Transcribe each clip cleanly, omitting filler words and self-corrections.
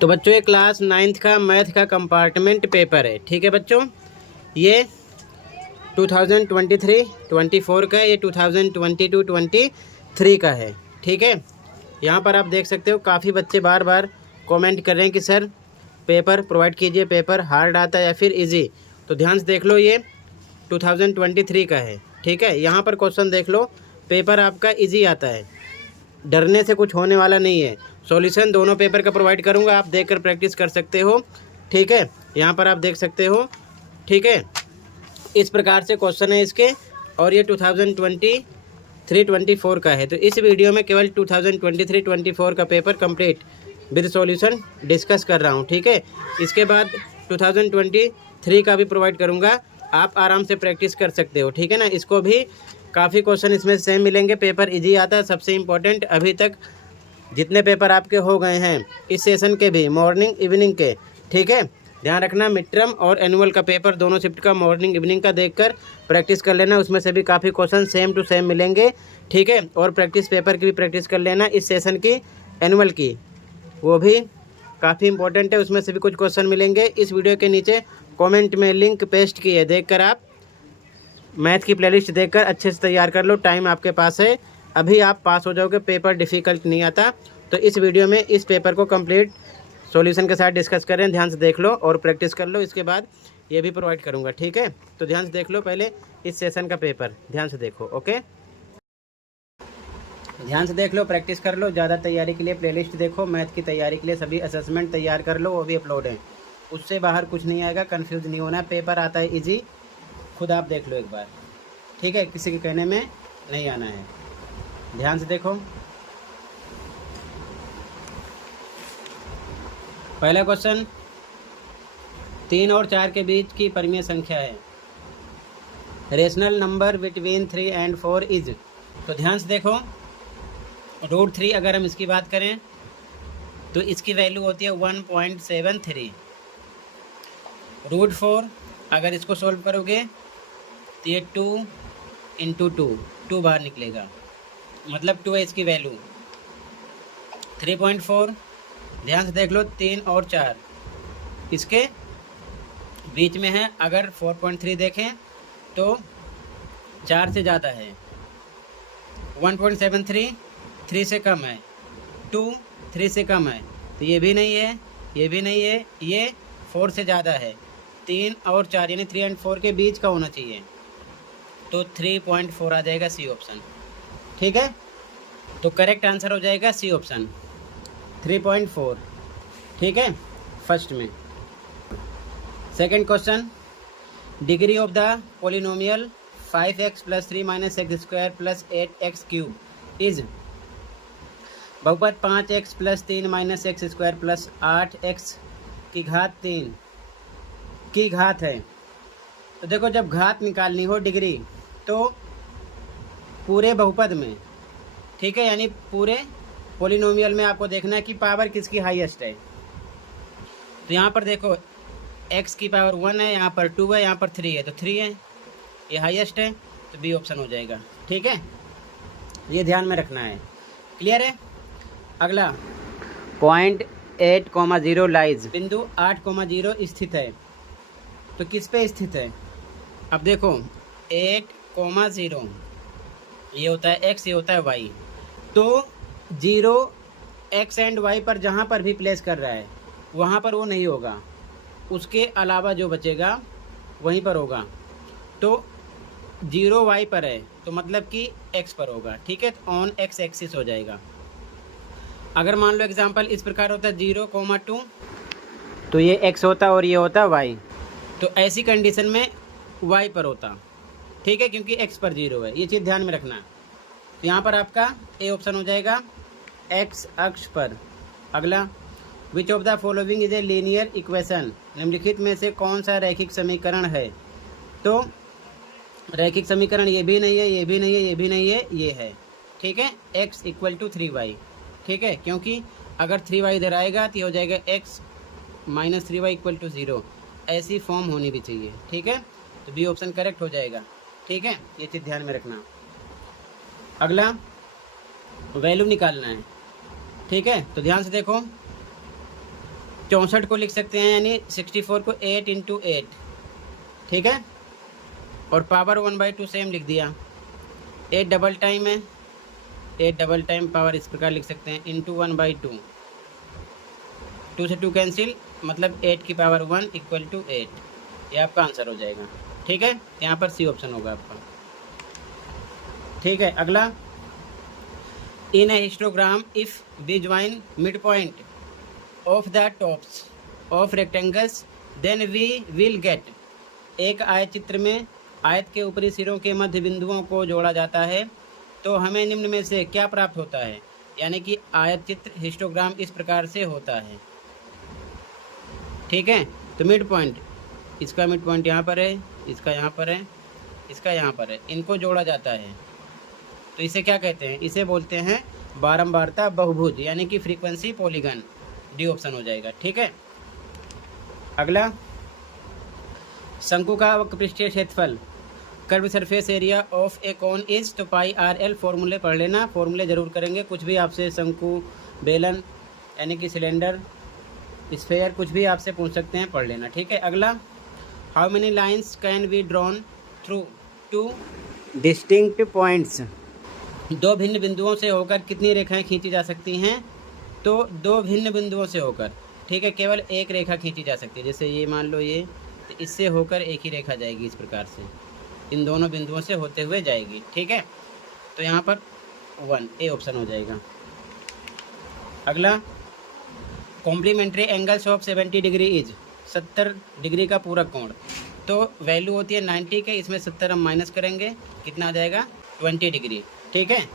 तो बच्चों ये क्लास 9th का मैथ का कंपार्टमेंट पेपर है। ठीक है बच्चों, ये 2023-24 का, ये 2022-23 का है। ठीक है, यहाँ पर आप देख सकते हो काफ़ी बच्चे बार बार कमेंट कर रहे हैं कि सर पेपर प्रोवाइड कीजिए, पेपर हार्ड आता है या फिर इजी। तो ध्यान से देख लो, ये 2023 का है। ठीक है, यहाँ पर क्वेश्चन देख लो, पेपर आपका इजी आता है, डरने से कुछ होने वाला नहीं है। सॉल्यूशन दोनों पेपर का प्रोवाइड करूँगा, आप देखकर प्रैक्टिस कर सकते हो। ठीक है, यहाँ पर आप देख सकते हो। ठीक है, इस प्रकार से क्वेश्चन है इसके, और ये 2023-24 का है। तो इस वीडियो में केवल 2023-24 का paper complete with solution discuss कर रहा हूँ। ठीक है, इसके बाद 2023 का भी प्रोवाइड करूँगा, आप आराम से प्रैक्टिस कर सकते हो। ठीक है ना, इसको भी काफ़ी क्वेश्चन इसमें सेम मिलेंगे, पेपर इजी आता है। सबसे इम्पोर्टेंट, अभी तक जितने पेपर आपके हो गए हैं इस सेशन के भी, मॉर्निंग इवनिंग के। ठीक है, ध्यान रखना, मिड टर्म और एनुअल का पेपर दोनों शिफ्ट का मॉर्निंग इवनिंग का देखकर प्रैक्टिस कर लेना, उसमें से भी काफ़ी क्वेश्चन सेम टू सेम मिलेंगे। ठीक है, और प्रैक्टिस पेपर की भी प्रैक्टिस कर लेना, इस सेशन की एनुअल की, वो भी काफ़ी इंपॉर्टेंट है, उसमें से भी कुछ क्वेश्चन मिलेंगे। इस वीडियो के नीचे कमेंट में लिंक पेस्ट की है, देखकर आप मैथ की प्लेलिस्ट देखकर अच्छे से तैयार कर लो, टाइम आपके पास है, अभी आप पास हो जाओगे, पेपर डिफ़िकल्ट नहीं आता। तो इस वीडियो में इस पेपर को कंप्लीट सॉल्यूशन के साथ डिस्कस करें, ध्यान से देख लो और प्रैक्टिस कर लो, इसके बाद ये भी प्रोवाइड करूँगा। ठीक है, तो ध्यान से देख लो पहले इस सेशन का पेपर, ध्यान से देखो। ओके, ध्यान से देख लो, प्रैक्टिस कर लो, ज़्यादा तैयारी के लिए प्लेलिस्ट देखो, मैथ की तैयारी के लिए सभी असेसमेंट तैयार कर लो, वो भी अपलोड है, उससे बाहर कुछ नहीं आएगा, कन्फ्यूज़ नहीं होना, पेपर आता है ईजी, खुद आप देख लो एक बार। ठीक है, किसी के कहने में नहीं आना है, ध्यान से देखो। पहला क्वेश्चन, 3 और 4 के बीच की परिमेय संख्या है, rational number between 3 and 4 is. तो ध्यान से देखो, √3 अगर हम इसकी बात करें तो इसकी वैल्यू होती है 1.73। √4 अगर इसको सॉल्व करोगे तो ये 2 × 2 बाहर निकलेगा, मतलब 2 है इसकी वैल्यू। 3.4, ध्यान से देख लो, 3 और 4 इसके बीच में है, अगर 4.3 देखें तो 4 से ज़्यादा है। 1.73 3 से कम है, 2 3 से कम है, तो ये भी नहीं है, ये भी नहीं है, ये 4 से ज़्यादा है। 3 और 4 यानी 3 और 4 के बीच का होना चाहिए, तो 3.4 आ जाएगा, सी ऑप्शन। ठीक है, तो करेक्ट आंसर हो जाएगा सी ऑप्शन, 3.4। ठीक है, फर्स्ट में। Second question, degree of the polynomial 5x + 3 - x² + 8x³ is. बहुपद 5x + 3 - x² + 8x की घात 3 की घात है। तो देखो, जब घात निकालनी हो डिग्री, तो पूरे बहुपद में, ठीक है, यानी पूरे पोलिनोमियल में आपको देखना है कि पावर किसकी हाईएस्ट है। तो यहाँ पर देखो, x की पावर 1 है, यहाँ पर 2 है, यहाँ पर 3 है, तो 3 है, ये हाईएस्ट है, तो बी ऑप्शन हो जाएगा। ठीक है, ये ध्यान में रखना है, क्लियर है। अगला, पॉइंट 8,0 लाइज, बिंदु 8,0 स्थित है, तो किस पे स्थित है। अब देखो, 8,0 ये होता है x, ये होता है y, तो 0 x एंड y पर जहाँ पर भी प्लेस कर रहा है वहाँ पर वो नहीं होगा, उसके अलावा जो बचेगा वहीं पर होगा। तो 0 y पर है, तो मतलब कि x पर होगा। ठीक है, तो ऑन x एक्सिस हो जाएगा। अगर मान लो एग्जांपल इस प्रकार होता है 0,2, तो ये x होता और ये होता y, तो ऐसी कंडीशन में y पर होता। ठीक है, क्योंकि x पर 0 है, ये चीज़ ध्यान में रखना। तो यहाँ पर आपका ए ऑप्शन हो जाएगा, x अक्ष पर। अगला, which of the following is a linear equation, निम्नलिखित में से कौन सा रैखिक समीकरण है। तो रैखिक समीकरण ये भी नहीं है, ये भी नहीं है, ये भी नहीं है, ये है। ठीक है, x = 3y। ठीक है, क्योंकि अगर 3y इधर आएगा तो हो जाएगा x - 3y = 0, ऐसी फॉर्म होनी भी चाहिए। ठीक है, तो बी ऑप्शन करेक्ट हो जाएगा। ठीक है, ये चीज़ ध्यान में रखना। अगला, वैल्यू निकालना है। ठीक है, तो ध्यान से देखो, 64 को लिख सकते हैं, यानी 64 को 8 × 8, ठीक है, और पावर 1/2 सेम लिख दिया। 8 डबल टाइम है, 8 डबल टाइम पावर इस प्रकार लिख सकते हैं, × 1/2, 2 से 2 कैंसिल, मतलब 8 की पावर 1 = 8। ये आपका आंसर हो जाएगा, ठीक है। यहाँ पर सी ऑप्शन होगा आपका, ठीक है। अगला, in a histogram if we join mid point of the tops of rectangles then we will get. एक आयत चित्र में आयत के ऊपरी सिरों के मध्य बिंदुओं को जोड़ा जाता है तो हमें निम्न में से क्या प्राप्त होता है। यानी कि आयत चित्र हिस्टोग्राम इस प्रकार से होता है, ठीक है। तो मिड पॉइंट, इसका मिड पॉइंट यहाँ पर है, इसका यहाँ पर है, इसका यहाँ पर है, इनको जोड़ा जाता है तो इसे क्या कहते हैं, इसे बोलते हैं बारंबारता बहुभुज, यानी कि फ्रीक्वेंसी पॉलीगन। डी ऑप्शन हो जाएगा, ठीक है। अगला, शंकु का वक्रपृष्ठीय क्षेत्रफल curve surface area of a cone is, तो πr/l फॉर्मूले पढ़ लेना, फॉर्मूले जरूर करेंगे। कुछ भी आपसे शंकु, बेलन यानी कि सिलेंडर, स्फेयर, कुछ भी आपसे पूछ सकते हैं, पढ़ लेना, ठीक है। अगला, how many lines can be drawn through 2 distinct points. 2 भिन्न बिंदुओं से होकर कितनी रेखाएं खींची जा सकती हैं, तो 2 भिन्न बिंदुओं से होकर, ठीक है, केवल एक रेखा खींची जा सकती है। जैसे ये मान लो ये, तो इससे होकर एक ही रेखा जाएगी, इस प्रकार से इन दोनों बिंदुओं से होते हुए जाएगी, ठीक है। तो यहाँ पर 1, ए ऑप्शन हो जाएगा। अगला, complementary angles of 70 degree is, 70 degree का पूरक कोण, तो वैल्यू होती है 90 के, इसमें 70 हम माइनस करेंगे, कितना आ जाएगा 20 डिग्री, ठीक है।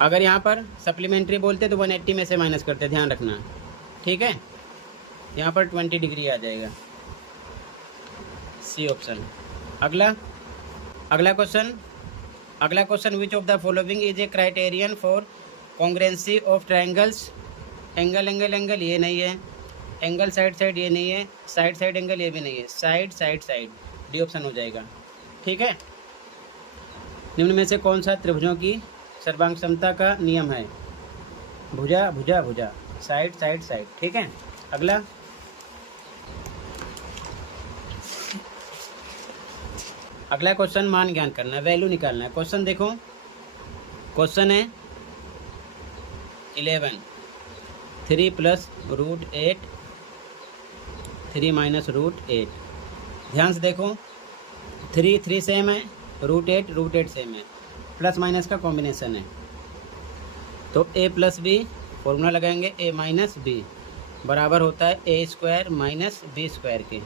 अगर यहाँ पर सप्लीमेंट्री बोलते तो 180 में से माइनस करते, ध्यान रखना, ठीक है। यहाँ पर 20 डिग्री आ जाएगा, सी ऑप्शन। अगला question, which of the following is a criterion for congruency of triangles. Angle angle angle ये नहीं है, एंगल साइड साइड ये नहीं है, साइड साइड एंगल ये भी नहीं है, side side side, D option हो जाएगा, ठीक है। निम्न में से कौन सा त्रिभुजों की सर्वांग समता का नियम है। भुजा भुजा भुजा, साइड साइड साइड, ठीक है। अगला क्वेश्चन, मान ज्ञान करना है, वैल्यू निकालना है। क्वेश्चन देखो, क्वेश्चन है 11, 3 + √8, 3 - √8। ध्यान से देखो, 3 सेम है, √8 सेम है, प्लस माइनस का कॉम्बिनेशन है, तो a + b फॉर्मूला लगाएंगे, a - b बराबर होता है a² - b² के।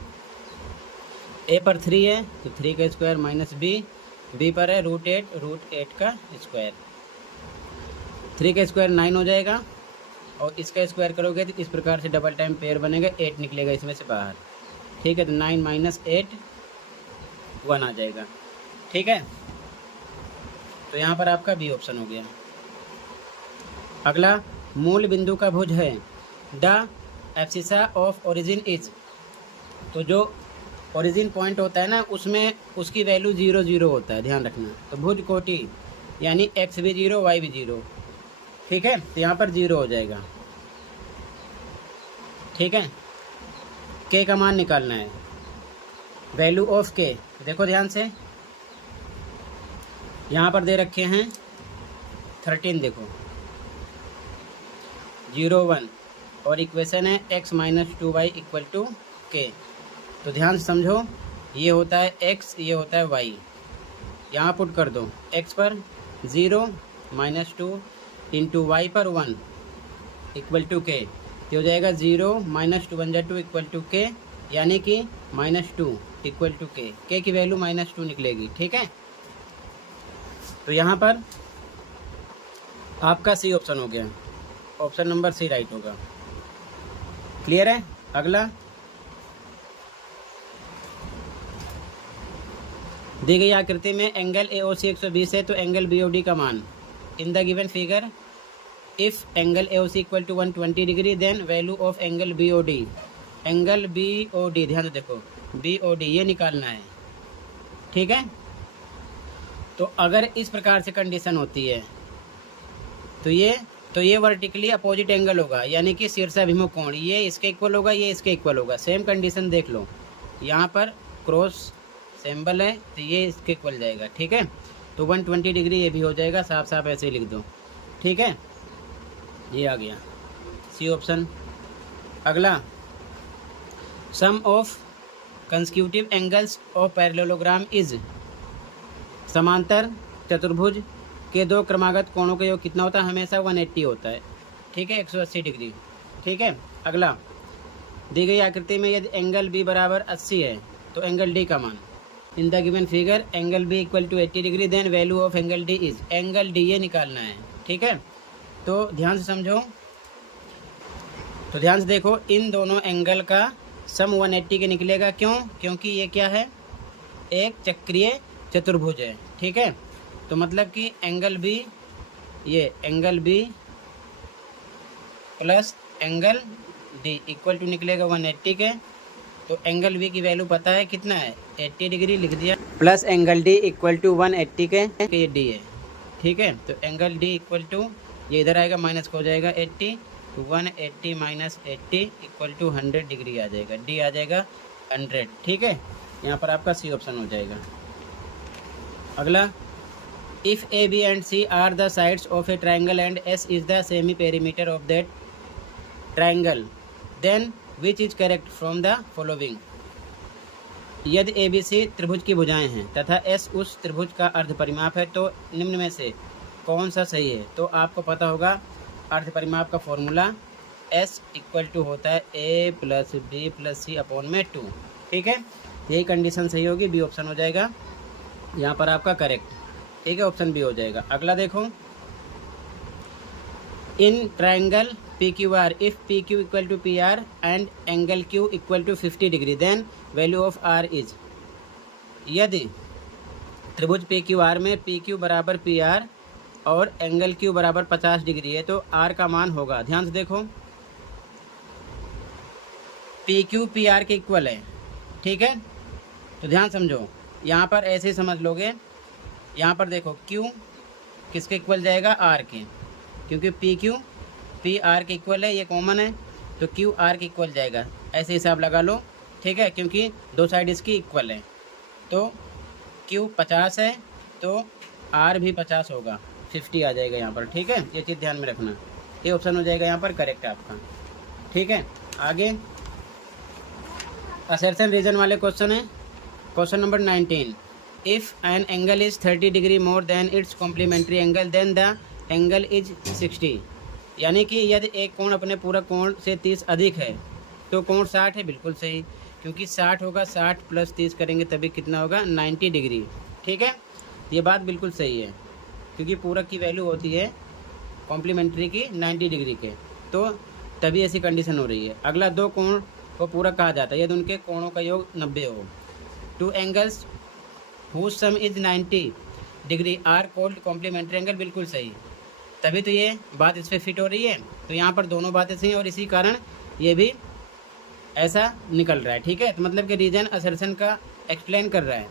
a पर 3 है तो 3 का स्क्वायर माइनस b पर है √8 का स्क्वायर, 3 का स्क्वायर 9 हो जाएगा, और इसका स्क्वायर करोगे तो इस प्रकार से डबल टाइम पेयर बनेगा, 8 निकलेगा इसमें से बाहर, ठीक है। तो 9 - 8 1 आ जाएगा, ठीक है। तो यहाँ पर आपका बी ऑप्शन हो गया। अगला, मूल बिंदु का भुज है, the abscissa of origin is, तो जो ओरिजिन पॉइंट होता है ना, उसमें उसकी वैल्यू 0 0 होता है, ध्यान रखना। तो भुज कोटि यानी x भी 0 y भी 0, ठीक है। तो यहाँ पर 0 हो जाएगा, ठीक है। k का मान निकालना है, वैल्यू ऑफ k, देखो ध्यान से, यहाँ पर दे रखे हैं 13, देखो 0 1, और इक्वेशन है x - 2y = k। तो ध्यान से समझो, ये होता है x, ये होता है y, यहाँ पुट कर दो, x पर 0 - 2 × y पर 1 = k, तो हो जाएगा 0 - 2 × 2 = k, यानी कि -2 = k, k की वैल्यू -2 निकलेगी, ठीक है। तो यहाँ पर आपका सी ऑप्शन हो गया, ऑप्शन नंबर सी राइट होगा, क्लियर है। अगला, दी गई आकृति में एंगल AOC 120 है, तो एंगल BOD का मान in the given figure, if angle AOC = 120 degree then value of angle BOD। Angle BOD, ध्यान से देखो, BOD ये निकालना है, ठीक है। तो अगर इस प्रकार से कंडीशन होती है तो ये तो ये वर्टिकली अपोजिट एंगल होगा, यानी कि शीर्षाभिमुख कोण, ये इसके इक्वल होगा, ये इसके इक्वल होगा। सेम कंडीशन देख लो, यहाँ पर क्रॉस सिंबल है तो ये इसके इक्वल जाएगा, ठीक है। तो 120 डिग्री ये भी हो जाएगा, साफ साफ ऐसे ही लिख दो, ठीक है। ये आ गया सी ऑप्शन। अगला, sum of consecutive angles of parallelogram is, समांतर चतुर्भुज के दो क्रमागत कोणों का योग कितना होता है? हमेशा 180 होता है, ठीक है, 180 डिग्री, ठीक है। अगला, दी गई आकृति में यदि एंगल बी बराबर 80 है तो एंगल डी का मान, in the given figure angle B equal to 80 degree, then value of angle D is, angle D ये निकालना है, ठीक है। तो ध्यान से समझो, तो ध्यान से देखो, इन दोनों एंगल का सम 180 के निकलेगा, क्यों? क्योंकि ये क्या है? एक चक्रीय चतुर्भुज है, ठीक है। तो मतलब कि एंगल बी, ये angle B plus angle D equal to निकलेगा 180 के। तो एंगल बी की वैल्यू पता है कितना है? 80 डिग्री लिख दिया, plus angle D equal to 180 के, ये डी है, ठीक है। तो एंगल डी इक्वल टू, ये इधर आएगा माइनस हो जाएगा 80, तो 180 माइनस 80 इक्वल टू 100 डिग्री आ जाएगा, डी आ जाएगा 100, ठीक है। यहाँ पर आपका सी ऑप्शन हो जाएगा। अगला, if AB and C are the sides of a triangle and S is the semi perimeter of that triangle, then which is correct from the following? यदि ABC त्रिभुज की भुजाएं हैं तथा S उस त्रिभुज का अर्ध परिमाप है तो निम्न में से कौन सा सही है? तो आपको पता होगा अर्ध परिमाप का फॉर्मूला, S इक्वल टू होता है A plus B plus C upon में 2, ठीक है। यही कंडीशन सही होगी, बी ऑप्शन हो जाएगा यहाँ पर आपका करेक्ट, ठीक है, ऑप्शन बी हो जाएगा। अगला देखो, in triangle P Q R, if P Q equal to P R and angle Q equal to 50 degree, then value of R is, यदि त्रिभुज पी क्यू आर में पी क्यू बराबर पी आर और angle Q बराबर 50 degree है तो are का मान होगा, ध्यान से देखो, पी क्यू पी आर के इक्वल है, ठीक है। तो ध्यान समझो, यहाँ पर ऐसे ही समझ लोगे, यहाँ पर देखो Q किसके इक्वल जाएगा? R के, क्योंकि PQ PR के इक्वल है, ये कॉमन है, तो QR के इक्वल जाएगा, ऐसे हिसाब लगा लो, ठीक है, क्योंकि दो साइड इसकी इक्वल है। तो Q 50 है तो R भी 50 होगा, 50 आ जाएगा यहाँ पर, ठीक है। ये चीज़ ध्यान में रखना, ये ऑप्शन हो जाएगा यहाँ पर करेक्ट आपका, ठीक है। आगे असर्शन रीजन वाले क्वेश्चन है, question number 19, if an angle is 30 degree more than its complementary angle then the angle is 60, यानी कि यदि एक कोण अपने पूरा कोण से 30 अधिक है तो कोण 60 है, बिल्कुल सही, क्योंकि 60 होगा, 60 प्लस 30 करेंगे तभी कितना होगा? 90 डिग्री, ठीक है। ये बात बिल्कुल सही है, क्योंकि पूरक की वैल्यू होती है कॉम्प्लीमेंट्री की 90 डिग्री के, तो तभी ऐसी कंडीशन हो रही है। अगला, दो कोण को पूरक कहा जाता है यदि उनके कोणों का योग 90 हो। Two angles whose sum is 90 degree are called complementary angle, बिल्कुल सही, तभी तो ये बात इस पर फिट हो रही है। तो यहाँ पर दोनों बातें सही हैं और इसी कारण ये भी ऐसा निकल रहा है, ठीक है। तो मतलब कि रीजन असर्शन का एक्सप्लेन कर रहा है,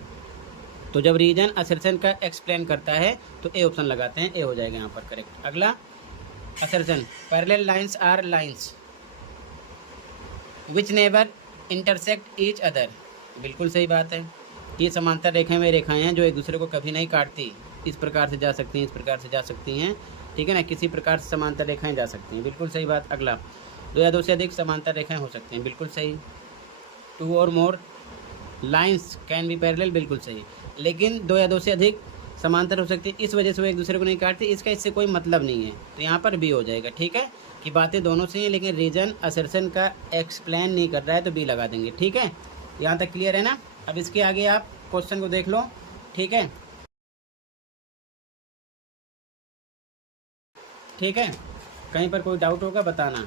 तो जब रीजन असर्शन का एक्सप्लेन करता है तो ए ऑप्शन लगाते हैं, ए हो जाएगा यहाँ पर करेक्ट। अगला, assertion, parallel lines are lines which never intersect each other, बिल्कुल सही बात है, ये समांतर रेखाएं वे रेखाएं हैं जो एक दूसरे को कभी नहीं काटती, इस प्रकार से जा सकती हैं, इस प्रकार से जा सकती हैं, ठीक है ना, किसी प्रकार से समांतर रेखाएं जा सकती हैं, बिल्कुल सही बात। अगला, दो या दो से अधिक समांतर रेखाएं हो सकती हैं, बिल्कुल सही। टू और मोर लाइंस कैन बी पैरेलल, बिल्कुल सही, लेकिन दो या दो से अधिक समांतर हो सकती है, इस वजह से वो एक दूसरे को नहीं काटती, इसका इससे कोई मतलब नहीं है, तो यहाँ पर बी हो जाएगा, ठीक है। कि बातें दोनों से हैं लेकिन रीजन असर्शन का एक्सप्लेन नहीं कर रहा है तो बी लगा देंगे, ठीक है। यहाँ तक क्लियर है ना? अब इसके आगे आप क्वेश्चन को देख लो, ठीक है, ठीक है। कहीं पर कोई डाउट होगा बताना,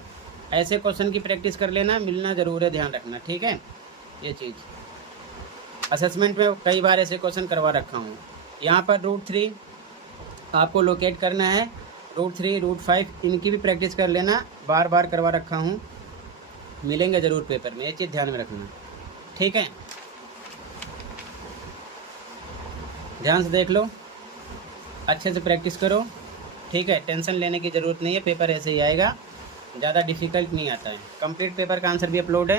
ऐसे क्वेश्चन की प्रैक्टिस कर लेना, मिलना जरूर है, ध्यान रखना, ठीक है। ये चीज़ असेसमेंट में कई बार ऐसे क्वेश्चन करवा रखा हूँ। यहाँ पर √3 आपको लोकेट करना है, √3 √5 इनकी भी प्रैक्टिस कर लेना, बार बार करवा रखा हूँ, मिलेंगे ज़रूर पेपर में, ये चीज़ ध्यान में रखना, ठीक है। ध्यान से देख लो, अच्छे से प्रैक्टिस करो, ठीक है, टेंशन लेने की ज़रूरत नहीं है, पेपर ऐसे ही आएगा, ज़्यादा डिफ़िकल्ट नहीं आता है। कंप्लीट पेपर का आंसर भी अपलोड है,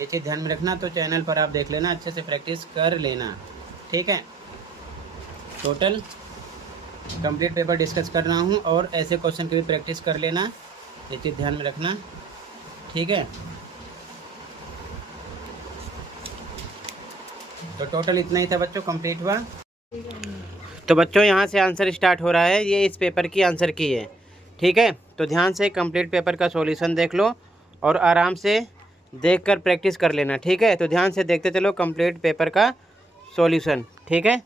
ये चीज़ ध्यान में रखना। तो चैनल पर आप देख लेना, अच्छे से प्रैक्टिस कर लेना, ठीक है। टोटल कंप्लीट पेपर डिस्कस कर रहा हूँ और ऐसे क्वेश्चन की भी प्रैक्टिस कर लेना, ये चीज़ ध्यान में रखना, ठीक है। तो टोटल इतना ही था बच्चों, कंप्लीट हुआ। तो बच्चों यहाँ से आंसर स्टार्ट हो रहा है, ये इस पेपर की आंसर की है, ठीक है। तो ध्यान से कंप्लीट पेपर का सॉल्यूशन देख लो और आराम से देखकर प्रैक्टिस कर लेना, ठीक है। तो ध्यान से देखते चलो कंप्लीट पेपर का सॉल्यूशन, ठीक है।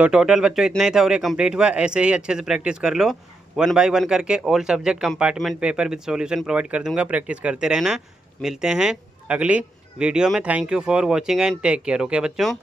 तो टोटल बच्चों इतना ही था और ये कंप्लीट हुआ। ऐसे ही अच्छे से प्रैक्टिस कर लो 1 बाय 1 करके। All subject compartment paper with solution provide कर दूंगा, प्रैक्टिस करते रहना। मिलते हैं अगली वीडियो में। Thank you for watching and take care. Okay बच्चों।